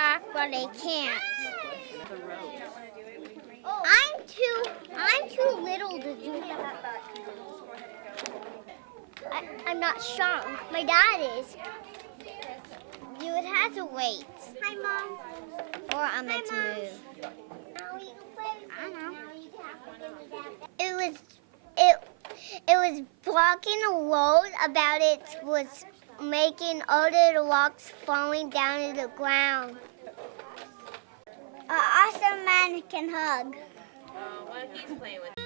rock, but I can't. I'm too little to do that. I'm not strong. My dad is. You would have to wait. Hi, Mom. Or I'm meant to move. I don't know. It was blocking the road. About it was making all the rocks falling down to the ground. An awesome man can hug. Well, he's playing with